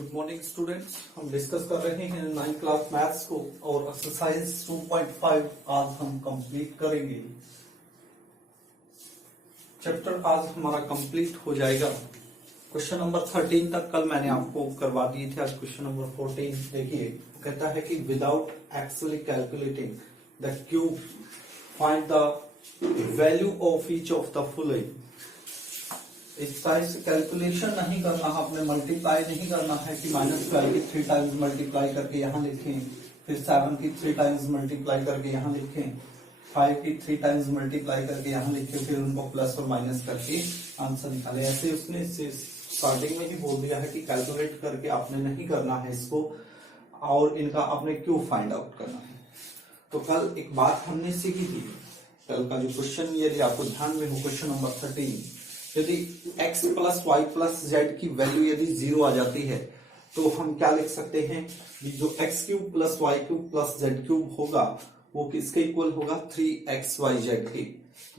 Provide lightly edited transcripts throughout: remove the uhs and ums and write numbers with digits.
Good morning students. हम discuss कर रहे हैं 9th क्लास मैथ्स को और एक्सरसाइज 2.5 आज हम कंप्लीट करेंगे। चैप्टर आज हमारा कंप्लीट हो जाएगा। क्वेश्चन नंबर 13 तक कल मैंने आपको करवा दिए थे। आज क्वेश्चन नंबर 14 देखिए, कहता है कि without actually calculating the cube find the value of each of the following. इस टाइप से कैलकुलेशन नहीं करना है, आपने मल्टीप्लाई नहीं करना है कि -12 की 3 टाइम्स मल्टीप्लाई करके यहाँ लिखें, फिर 7 की 3 टाइम्स मल्टीप्लाई करके यहाँ लिखें, 5 की 3 टाइम्स मल्टीप्लाई करके यहाँ लिखें, फिर उनको प्लस और माइनस करके आंसर निकाले। ऐसे उसने स्टार्टिंग में ही बोल दिया है कि कैलकुलेट करके आपने नहीं करना है इसको, और इनका आपने क्यों फाइंड आउट करना है। तो कल एक बात हमने सीखी थी, कल का जो क्वेश्चन यदि आपको ध्यान में हो, क्वेश्चन नंबर 13, यदि x plus y plus z की वैल्यू यदि 0 आ जाती है तो हम क्या लिख सकते हैं कि जो x cube plus y cube plus z cube होगा वो किसके इक्वल होगा, 3xyz के।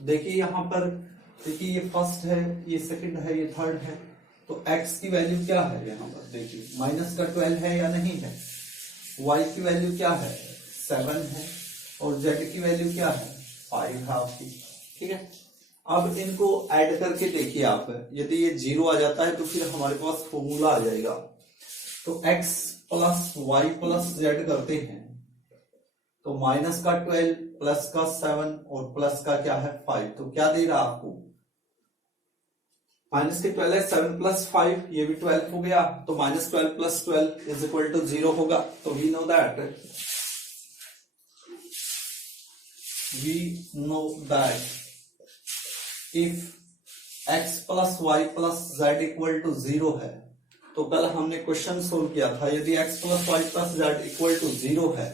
देखिए यहाँ पर, देखिए ये फर्स्ट है, ये सेकंड है, ये थर्ड है, तो x की वैल्यू क्या है यहाँ पर देखिए माइनस का 12 है या नहीं है, y की वैल्यू क्या है 7 है, और z की वैल्यू क्या है 5 है आपकी। ठीक है, अब इनको ऐड करके देखिए आप, यदि ये 0 आ जाता है तो फिर हमारे पास फॉर्मूला आ जाएगा। तो x plus y plus z करते हैं तो माइनस का 12 प्लस का 7 और प्लस का क्या है 5, तो क्या दे रहा आपको माइनस के 12 है, 7 प्लस 5 ये भी 12 हो गया, तो -12 प्लस 12 इज इक्वल टू 0 होगा। तो we know that if x plus y plus z equal to 0 है, तो कल हमने क्वेश्चन सोल्व किया था, यदि x plus y plus z equal to 0 है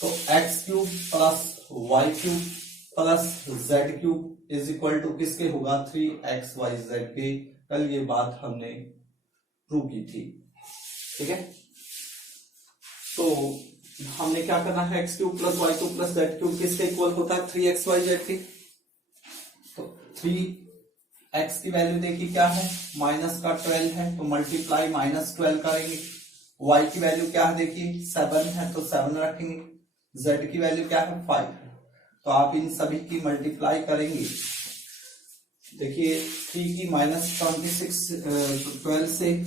तो x cube plus y cube plus z cube is equal to किसके होगा 3xyz के। कल ये बात हमने प्रूव की थी। ठीक है, तो हमने क्या करना है, x cube plus y cube plus z cube किसके इक्वल होता है 3xyz के। 3x की वैल्यू देखिए क्या है माइनस का 12 है, तो मल्टीप्लाई -12 करेंगे। y की वैल्यू क्या है देखिए 7 है, तो 7 रखेंगे। z की वैल्यू क्या है 5 है, तो आप इन सभी की मल्टीप्लाई करेंगे। देखिए 3 की -26 12 से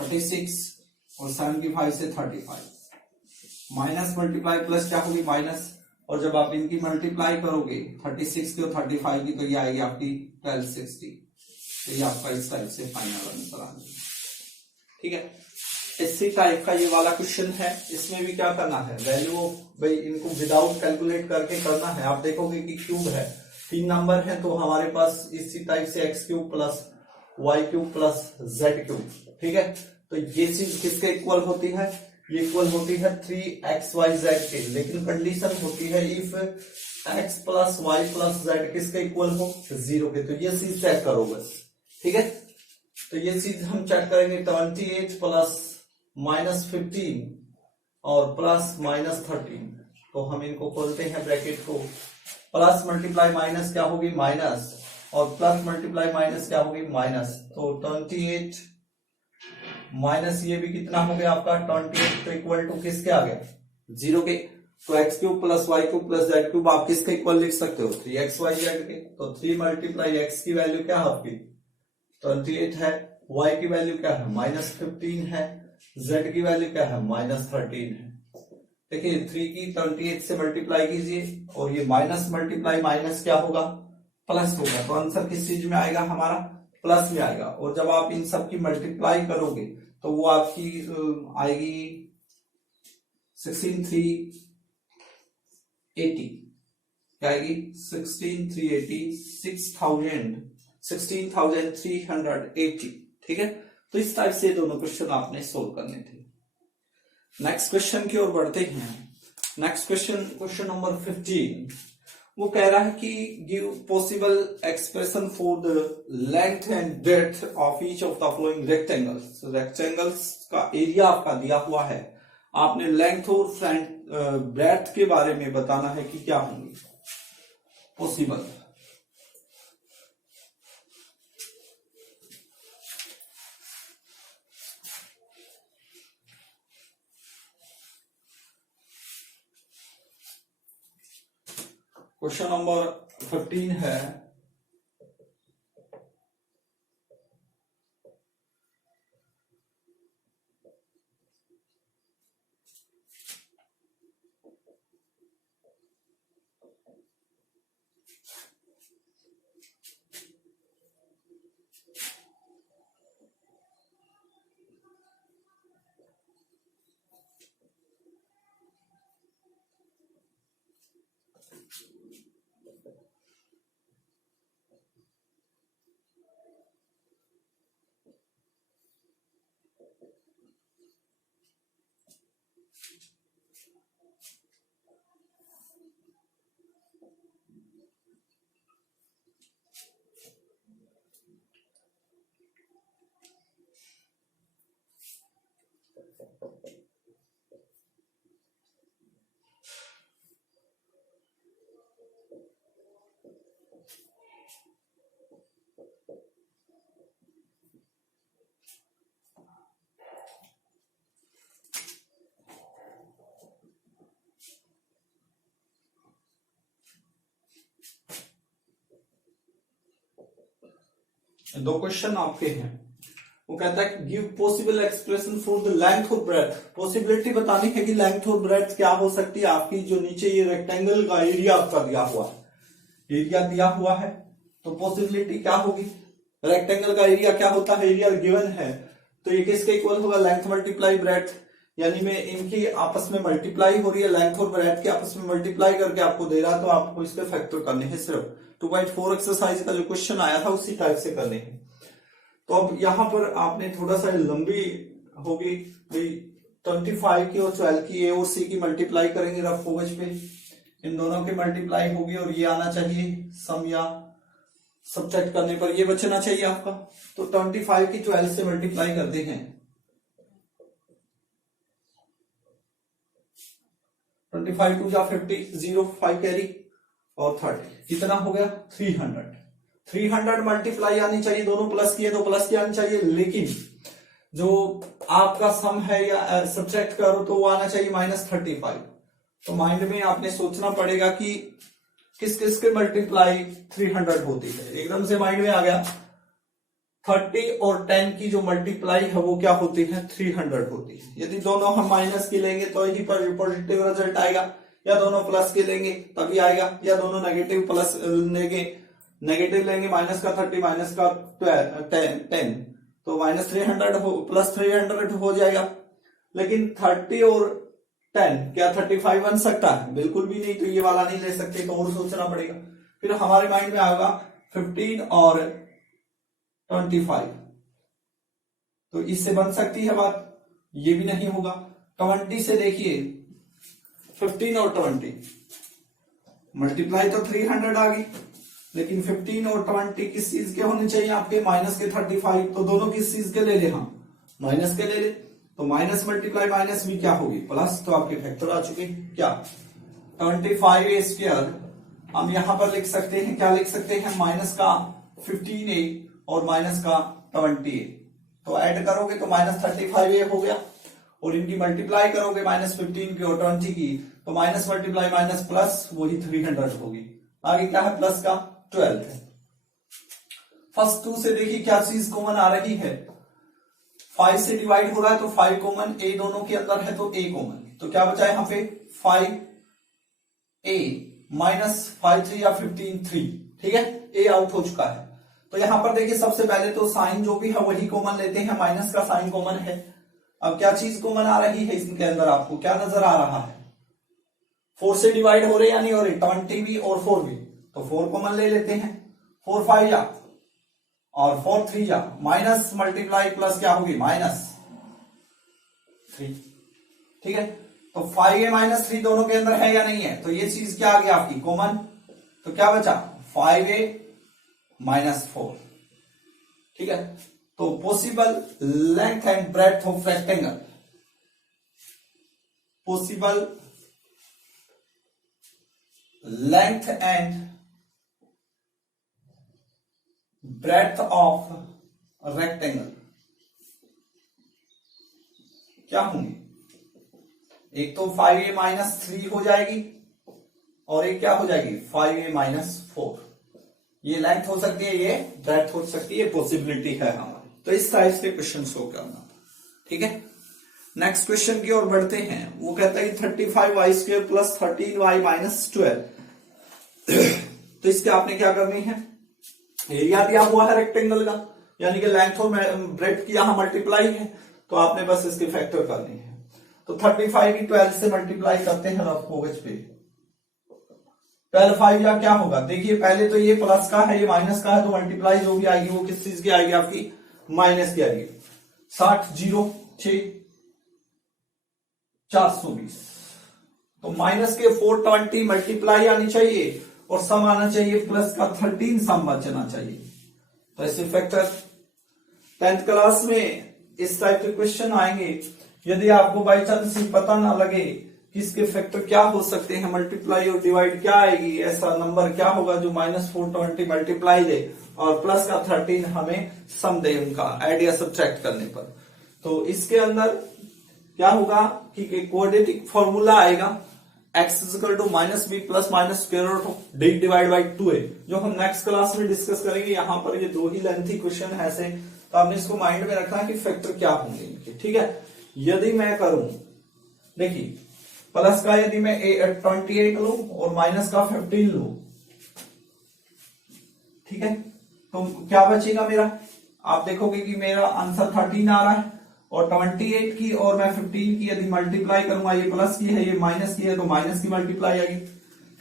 36 और 7 की 5 से 35, माइनस मल्टीप्लाई प्लस क्या होगी माइनस, और जब आप इनकी मल्टीप्लाई करोगे 36 की और 35 की तो ये आएगी आपकी 1260। तो ये आपका इस टाइप से फाइनल आंसर आ जाएगा। ठीक है, इसी टाइप का ये वाला क्वेश्चन है, इसमें भी क्या करना है वैल्यू भाई इनको विदाउट कैलकुलेट करके करना है। आप देखोगे कि क्यूब है, 3 नंबर है, तो हमारे पास इसी टाइप से x cube plus y cube plus z cube. ठीक है, तो ये चीज किसके इक्वल होती है, ये इक्वल होती है 3xyz के, लेकिन कंडीशन होती है if x plus y plus z किसके इक्वल हो 0 के। तो ये चीज चेक करो बस। ठीक है, तो ये चीज हम चेक करेंगे 28 प्लस -15 और प्लस -13, तो हम इनको खोलते हैं ब्रैकेट को, प्लस मल्टीप्लाई माइनस क्या होगी माइनस, और प्लस मल्टीप्लाई माइनस क्या होगी माइनस, तो 28 माइनस ये भी कितना हो गया आपका 28, तो इक्वल टू किसके आ गया 0 के। तो x cube plus y cube plus z cube आप किसके इक्वल लिख सकते हो 3xyz के। तो 3 मल्टीप्लाई x की वैल्यू क्या है आपकी 28 है, y की वैल्यू क्या है -15 है, z की वैल्यू क्या है -13 है। देखिए 3 की 28 से मल्टीप्लाई कीजिए और ये माइनस मल्टीप्लाई माइनस क्या होगा प्लस होगा, तो आंसर किस चीज में आएगा हमारा प्लस में आएगा। और जब आप इन सब की मल्टीप्लाई करोगे तो वो आपकी आएगी 16380, क्या आएगी 16380 16380। ठीक है, तो इस टाइप से दोनों क्वेश्चन आपने सोल्व करने थे। नेक्स्ट क्वेश्चन की ओर बढ़ते हैं। नेक्स्ट क्वेश्चन नंबर 15, वो कह रहा है कि give possible expression for the length and breadth of each of the following rectangles. Rectangles का एरिया आपका दिया हुआ है, आपने लेंथ और ब्रेड्थ के बारे में बताना है कि क्या होंगे पॉसिबल। क्वेश्चन नंबर 15 है, दो क्वेश्चन आपके हैं। वो कहता है give possible expression for the length और ब्रेथ। पॉसिबिलिटी बतानी है कि लेंथ और ब्रेथ क्या हो सकती है आपकी। जो नीचे ये रेक्टेंगल का एरिया आपका दिया हुआ है, एरिया दिया हुआ है, तो पॉसिबिलिटी क्या होगी। रेक्टेंगल का एरिया क्या होता है, एरिया गिवन है, तो ये किसके इक्वल होगा, लेंथ मल्टीप्लाई ब्रेथ। यानी में इनकी आपस में मल्टीप्लाई हो रही है, लेंथ और ब्रेथ के आपस में मल्टीप्लाई करके आपको दे रहा, तो आपको इसके फैक्टर करने हैं। सिर्फ 2.4 एक्सरसाइज का जो क्वेश्चन आया था उसी टाइप से करने हैं। तो अब यहां पर आपने थोड़ा सा लंबी होगी, 25 की और 12 की ए और सी की मल्टीप्लाई करेंगे रफ फोगज पे, इन दोनों की मल्टीप्लाई होगी और ये आना चाहिए सम या सब्ट्रैक्ट करने पर ये बचना चाहिए आपका। तो 25 की 12 से मल्टीप्लाई करते हैं, 25 टू जा 50, 0 5 कैरी और 30, कितना हो गया 300। 300 मल्टीप्लाई आनी चाहिए, दोनों प्लस किए तो प्लस की आनी चाहिए, लेकिन जो आपका सम है या सब्ट्रैक्ट करो तो वो आना चाहिए -35। तो माइंड में आपने सोचना पड़ेगा कि किस किस के मल्टीप्लाई 300 होती है। एकदम से माइंड में आ गया 30 और 10 की जो मल्टीप्लाई है वो क्या होती है 300 होती है। यदि दोनों हम माइनस की लेंगे तो ही पर पॉजिटिव रिजल्ट आएगा, या दोनों प्लस के लेंगे तभी आएगा, या दोनों नेगेटिव प्लस लेंगे, नेगेटिव लेंगे माइनस का 30 माइनस का 10 तो -300 हो प्लस 300 हो जाएगा। लेकिन 30 और 10 क्या 35 बन सकता है, बिल्कुल भी नहीं, तो ये वाला नहीं ले सकते, तो और सोचना पड़ेगा। फिर हमारे माइंड में आएगा 15 और 25, तो इससे बन सकती है बात, ये भी नहीं होगा। 20 से देखिए 15 और 20 मल्टीप्लाई तो 300 आ गई, लेकिन 15 और 20 किस चीज के होने चाहिए आपके, माइनस के 35, तो दोनों किस चीज के ले ले, हम माइनस के ले ले, तो माइनस मल्टीप्लाई माइनस भी क्या होगी प्लस, तो आपके फैक्टर आ चुके क्या 25a² हम यहां पर लिख सकते हैं, क्या लिख सकते हैं, माइनस का 15a और माइनस का 20a, तो ऐड करोगे तो -35a हो गया, और इनकी मल्टीप्लाई करोगे -15 की और 20 की, तो माइनस मल्टीप्लाई माइनस प्लस वही 300 होगी। आगे क्या है, प्लस का 12 है। फर्स्ट 2 से देखिए क्या चीज कॉमन आ रही है, 5 से डिवाइड हो रहा है तो 5 कॉमन, a दोनों के अंदर है तो a कॉमन, तो क्या बचा यहां पे 5a माइनस 5 3 या 15 3, ठीक है, a आउट हो चुका है। तो यहां पर देखिए सबसे पहले तो साइन जो भी है वही कॉमन लेते हैं, माइनस का साइन कॉमन है। अब क्या चीज कॉमन आ रही है इसके अंदर, आपको क्या नजर आ रहा है, 4 से डिवाइड हो रहे या नहीं हो रहे, 20 भी और 4 भी, तो 4 कॉमन ले लेते हैं, 4 5 या और 4 3 या, माइनस मल्टीप्लाई प्लस क्या होगी -3, ठीक है। तो 5a माइनस 3 दोनों के अंदर है या नहीं है, तो ये चीज क्या आ गई आपकी कॉमन, तो क्या बचा 5a माइनस 4, ठीक है। तो possible length and breadth of rectangle, possible length and breadth of rectangle क्या होंगे, एक तो 5a माइनस 3 हो जाएगी, और ये क्या हो जाएगी 5a माइनस 4। ये लेंथ हो सकती है, ये ब्रेड्थ हो सकती है, पॉसिबिलिटी है हमारी। तो इस टाइप के क्वेश्चन को करना, ठीक है। नेक्स्ट क्वेश्चन की ओर बढ़ते हैं। वो कहता है 35y² प्लस 13y माइनस 12। तो इसके आपने क्या करनी है, एरिया दिया हुआ है रेक्टेंगल का, यानी कि लेंथ और ब्रेड्थ की यहां मल्टीप्लाई है, तो आपने बस इसके फैक्टर करनी है। तो 35 की 12 से मल्टीप्लाई करते हैं रफ कागज पे। 12 5 या क्या होगा, देखिए पहले तो ये प्लस का है, ये माइनस का है, तो मल्टीप्लाई जो भी आएगी वो किस चीज की आएगी, आपकी माइनस की आएगी। 60 0 6 420। तो माइनस के 420 मल्टीप्लाई आनी चाहिए और सम आना चाहिए प्लस का 13 सम बचना चाहिए। तो ऐसे फैक्टर 10th क्लास में इस टाइप के क्वेश्चन आएंगे। यदि आपको बाई चांस पता ना लगे कि इसके फैक्टर क्या हो सकते हैं, मल्टीप्लाई और डिवाइड क्या आएगी, ऐसा नंबर क्या होगा जो माइनस 420 मल्टीप्लाई दे और प्लस का 13 हमें सम दे उनका ऐड या सब्ट्रैक्ट करने पर, तो इसके अंदर क्या होगा कि क्वाड्रेटिक फॉर्मूला आएगा x equal to minus b plus minus square root of D divide by 2a, जो हम नेक्स्ट क्लास में डिस्कस करेंगे। यहाँ पर ये दो ही लेंथी क्वेश्चन है ऐसे, तो आपने इसको माइंड में रखना कि फैक्टर क्या होंगे इनके, ठीक है। यदि मैं करूं, देखिए प्लस का यदि मैं 28 लूं और माइनस का 15 लूं, ठीक है, तो क्या बचेगा मेरा, आप देखोगे कि मेरा आंसर 13 आ रहा है, और 28 की और मैं 15 की यदि मल्टीप्लाई करूंगा, ये प्लस की है ये माइनस की है, तो माइनस की मल्टीप्लाई आएगी।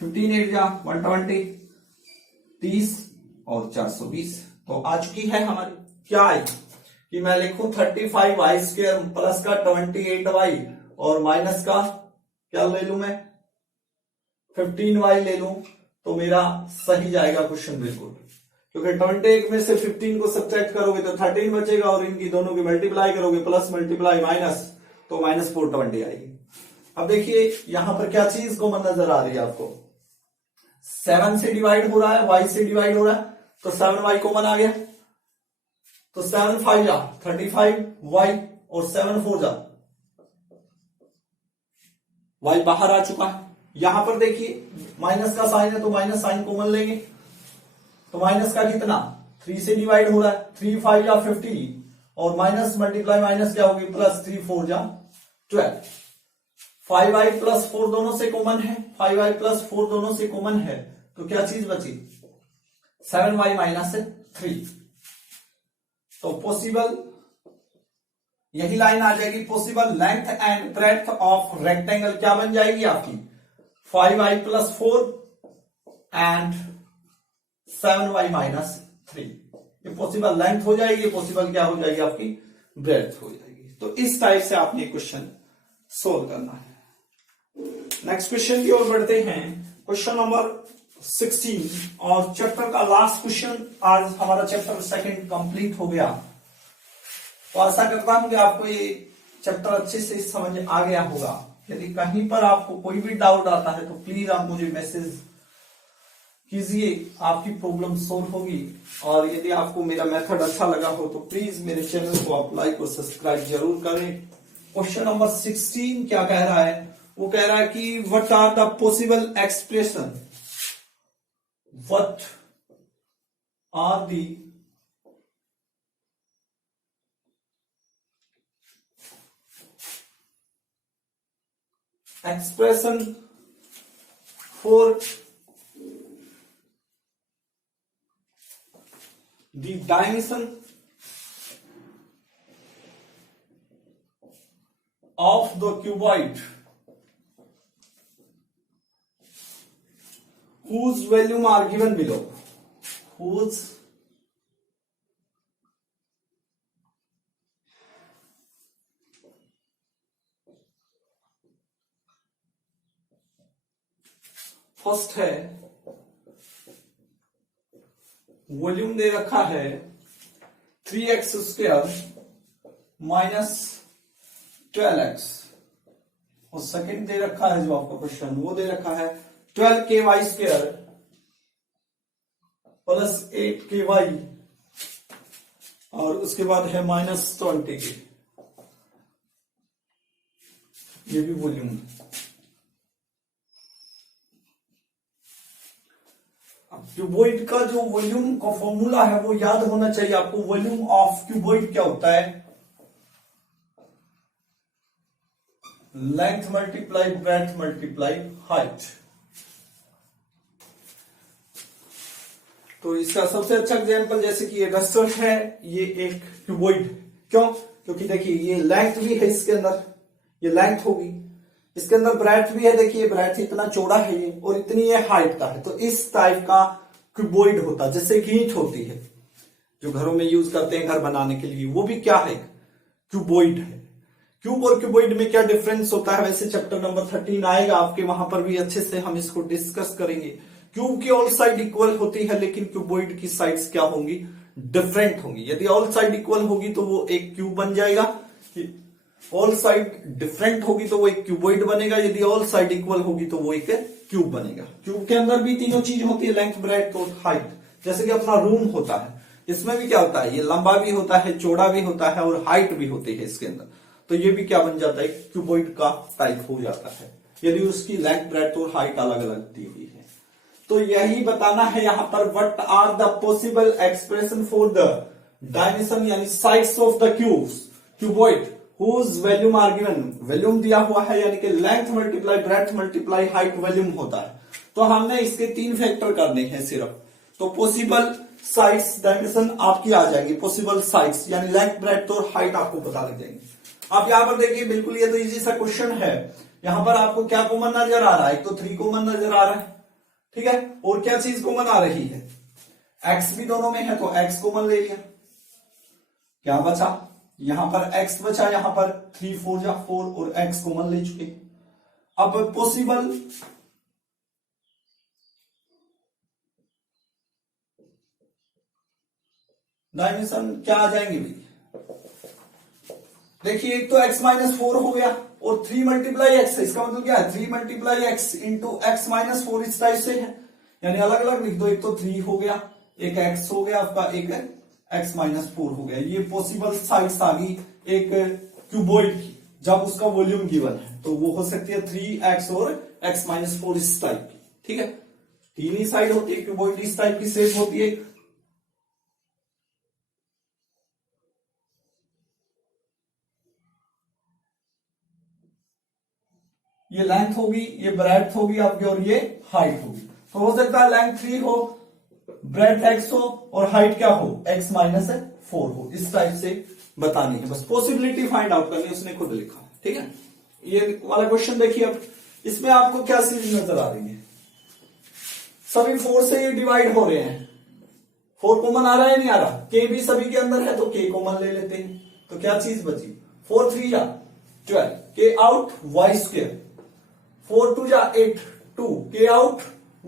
15 8 जा 120, 30 और 420। तो आ चुकी है हमारी, क्या आई कि मैं लिखूं 35y² प्लस का 28y और माइनस का क्या ले लूं मैं 15y ले लूं, तो मेरा सही जाएगा क्वेश्चन बिल्कुल, क्योंकि 28 में से 15 को सब्ट्रैक्ट करोगे तो 13 बचेगा और इनकी दोनों की मल्टीप्लाई करोगे, प्लस मल्टीप्लाई माइनस, तो माइनस 420 आएगी। अब देखिए यहां पर क्या चीज कॉमन नजर आ रही है आपको, 7 से डिवाइड हो रहा है, y से डिवाइड हो रहा है, तो 7y कॉमन आ गया, तो 7 5 जा 35y और 7 4 जा y बाहर आ चुका है। यहां पर देखिए माइनस का साइन है तो माइनस साइन कॉमन लेंगे, तो माइनस का कितना 3 से डिवाइड हो रहा है, 3 5 जा 50 और माइनस मल्टीप्लाई माइनस क्या होगी प्लस 3 4 जा 12। 5y प्लस 4 दोनों से कॉमन है, 5y प्लस 4 दोनों से कॉमन है, तो क्या चीज बची 7y माइनस 3। तो पॉसिबल यही लाइन आ जाएगी, possible length and breadth of rectangle क्या बन जाएगी आपकी 5y plus 4 and 7y minus 3। ये पॉसिबल लेंथ हो जाएगी, पॉसिबल क्या हो जाएगी आपकी ब्रेड्थ हो जाएगी। तो इस टाइप से आपने क्वेश्चन सोल्व करना है। नेक्स्ट क्वेश्चन की ओर बढ़ते हैं, क्वेश्चन नंबर 16 और चैप्टर का लास्ट क्वेश्चन। आज हमारा चैप्टर सेकंड कंप्लीट हो गया, तो आशा करता हूं कि आपको ये चैप्टर अच्छे से समझ आ गया होगा। यदि कहीं पर आपको कोई भी डाउट आता है तो प्लीज आप मुझे मैसेज कीजिए, आपकी प्रॉब्लम सोल्व होगी। और यदि आपको मेरा मेथड अच्छा लगा हो तो प्लीज मेरे चैनल को आप लाइक और सब्सक्राइब जरूर करें। क्वेश्चन नंबर 16 क्या कह रहा है, वो कह रहा है कि what are the possible expression, what are the expression for the dimension of the cuboid whose volume are given below, whose first है वॉल्यूम दे रखा है 3x² माइनस 12x, और सेकंड दे रखा है जो आपका क्वेश्चन वो दे रखा है 12ky² प्लस 8ky, और उसके बाद है माइनस 20k, ये भी वॉल्यूम। क्यूबॉइड का जो वॉल्यूम का फॉर्मूला है वो याद होना चाहिए आपको। वॉल्यूम ऑफ क्यूबॉइड क्या होता है? Length multiply breadth multiply height. तो इसका सबसे अच्छा एग्जांपल जैसे कि ये डस्टर है, ये एक क्यूबॉइड। क्यों? क्योंकि देखिए ये लेंथ भी है इसके अंदर, ये लेंथ होगी, इसके अंदर ब्रेड्थ भी है, देखिए ब्रेड्थ इतना चौड़ा है ये, और इतनी ये हाइट का है। तो इस टाइप का क्यूबॉइड होता है, जैसे कि ईंट होती है जो घरों में यूज करते हैं घर बनाने के लिए, वो भी क्या है? क्यूबॉइड है। क्यूब और क्यूबॉइड में क्या डिफरेंस होता है? वैसे चैप्टर नंबर 13 आएगा आपके, वहां पर भी अच्छे से हम इसको डिस्कस करेंगे। क्यूब की ऑल साइड इक्वल होती है, लेकिन क्यूबॉइड की साइड्स क्या होंगी? डिफरेंट होंगी। यदि ऑल साइड इक्वल होगी तो वो एक क्यूब बन जाएगा, ऑल साइड डिफरेंट होगी तो वो एक क्यूबॉइड बनेगा, यदि ऑल साइड इक्वल होगी तो वो एक क्यूब बनेगा। क्यूब के अंदर भी तीनों चीज होती है, लेंथ ब्रेड्थ और हाइट। जैसे कि अपना रूम होता है, इसमें भी क्या होता है? ये लंबा भी होता है, चौड़ा भी होता है, और हाइट भी होती है इसके अंदर। तो ये भी क्या बन जाता है? क्यूबॉइड का टाइप हो जाता है, यदि उसकी लेंथ ब्रेड्थ और हाइट अलग अलग दी हुई है। तो यही बताना है यहां पर, what are the possible expression for the dimension यानी sides of the cuboid whose volume are given. Volume दिया हुआ है, यानी कि length multiply breadth multiply height volume होता है। तो हमने इसके 3 फैक्टर करने हैं सिर्फ। तो पॉसिबल साइड्स डायमेंशन आपकी आ जाएंगी, पॉसिबल साइड्स यानी लेंथ ब्रेड्थ और हाइट आपको पता लग जाएंगे। आप यहां पर देखिए, बिल्कुल ये तो इजी सा क्वेश्चन है। यहां पर आपको क्या कॉमन नजर आ रहा है? एक तो 3 कॉमन नजर आ रहा है, ठीक है, और क्या चीज कॉमन आ रही है? एक्स भी दोनों में है, तो एक्स कॉमन ले लिया, क्या बचा? यहां पर x बचा, यहां पर 3 4 जा 4 और x कॉमन ले चुके। अब पॉसिबल डायमेंशन क्या आ जाएंगे भाई? देखिए एक तो x माइनस 4 हो गया, और 3 मल्टीप्लाई एक्स है, इसका मतलब क्या है? 3 multiply x into x minus 4 इस टाइप से है, यानी अलग अलग लिख दो। एक तो 3 हो गया, एक x हो गया आपका, एक x माइनस 4 हो गया। ये पॉसिबल साइड्स आ गई एक क्यूबॉइड की, जब उसका वॉल्यूम गिवन है। तो वो हो सकती है 3x और x माइनस 4 इस टाइप की, ठीक है। 3 ही साइड होती है क्यूबॉइड, इस टाइप की शेप होती है। ये लेंथ होगी, ये ब्रेड्थ होगी आपकी, और ये हाइट होगी। तो हो सकता है लेंथ 3 हो, ब्रेड्थ x हो, और हाइट क्या हो? x माइनस 4 हो। इस टाइप से बतानी है, बस पॉसिबिलिटी फाइंड आउट करनी है, उसने खुद लिखा है, ठीक है। ये वाला क्वेश्चन देखिए। अब इसमें आपको क्या चीज नजर आ रही है? सभी 4 से ये डिवाइड हो रहे हैं। 4 कॉमन आ रहा है, नहीं आ रहा? k भी सभी के अंदर है, तो k कॉमन ले लेते हैं। तो क्या चीज बची? 4 3 जा 12, k आउट y स्क्वायर, 4 2 जा 8 2, k आउट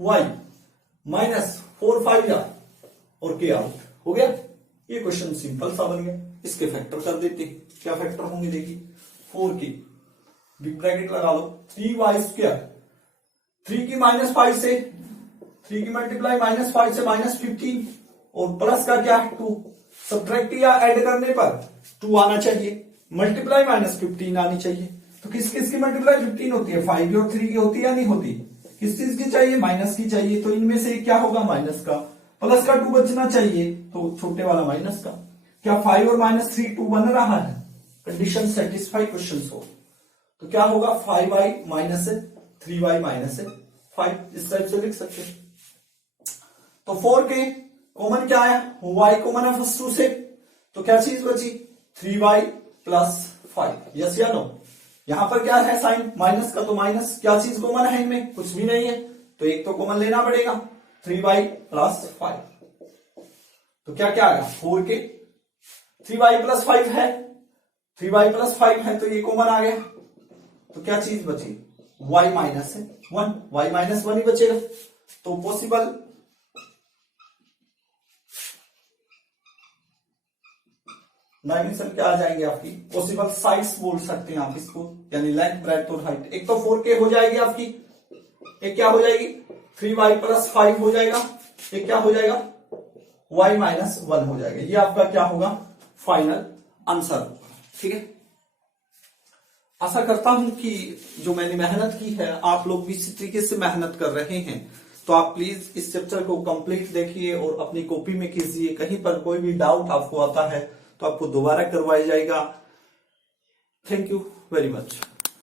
y माइनस 4 5 जा और k आउट हो गया। ये क्वेश्चन सिंपल सा बन गया। इसके फैक्टर कर देते हैं। क्या फैक्टर होंगे? देखिए 4 की बिग ब्रैकेट लगा लो, 3y स्क्वायर, 3 की माइनस 5 से, 3 की मल्टीप्लाई माइनस 5 से माइनस 15, और प्लस का क्या है? 2। सब्ट्रैक्ट या ऐड करने पर 2 आना चाहिए, मल्टीप्लाई माइनस 15 आनी चाहिए। तो किस किस की मल्टीप्लाई 15 होती है? 5 की और 3 की होती है या नहीं होती? किस चीज की चाहिए? माइनस की चाहिए। तो इनमें से क्या होगा? माइनस का। प्लस का 2 बचना चाहिए, तो छोटे वाला माइनस का। क्या 5 और माइनस 3 2 बन रहा है? Condition satisfy, question solve. तो क्या होगा? 5y माइनस 3y माइनस 5, इस टाइप से लिख सकते हैं। तो 4 के कॉमन क्या है? y कॉमन है फर्स्ट 2 से, तो क्या चीज बची? 3y प्लस 5, यस या नो? यहां पर क्या है? साइन माइनस का, तो माइनस। क्या चीज कॉमन है इनमें? कुछ भी नहीं है, तो एक तो कॉमन लेना पड़ेगा, 3y प्लस 5। तो क्या क्या आएगा? 4 के 3y प्लस 5 है, 3y प्लस 5 है, तो ये कॉमन आ गया। तो क्या चीज बची? y माइनस 1, y माइनस 1 ही बचेगा। तो पॉसिबल डायमेंशन क्या आ जाएंगे आपकी? पॉसिबल साइड्स बोल सकते हैं आप इसको, यानी लेंथ ब्रेड्थ और हाइट। एक तो 4k हो जाएगी आपकी, एक क्या हो जाएगी? 3y प्लस 5 हो जाएगा, एक क्या हो जाएगा? y माइनस 1 हो जाएगा। ये आपका क्या होगा? फाइनल आंसर, ठीक है। आशा करता हूं कि जो मैंने मेहनत की है, आप लोग भी इसी तरीके से मेहनत कर रहे हैं। तो आप प्लीज इस चैप्टर को कंप्लीट देखिए और अपनी कॉपी में कीजिए। कहीं पर कोई भी डाउट आपको आता है तो आपको दोबारा करवाया जाएगा। Thank you very much.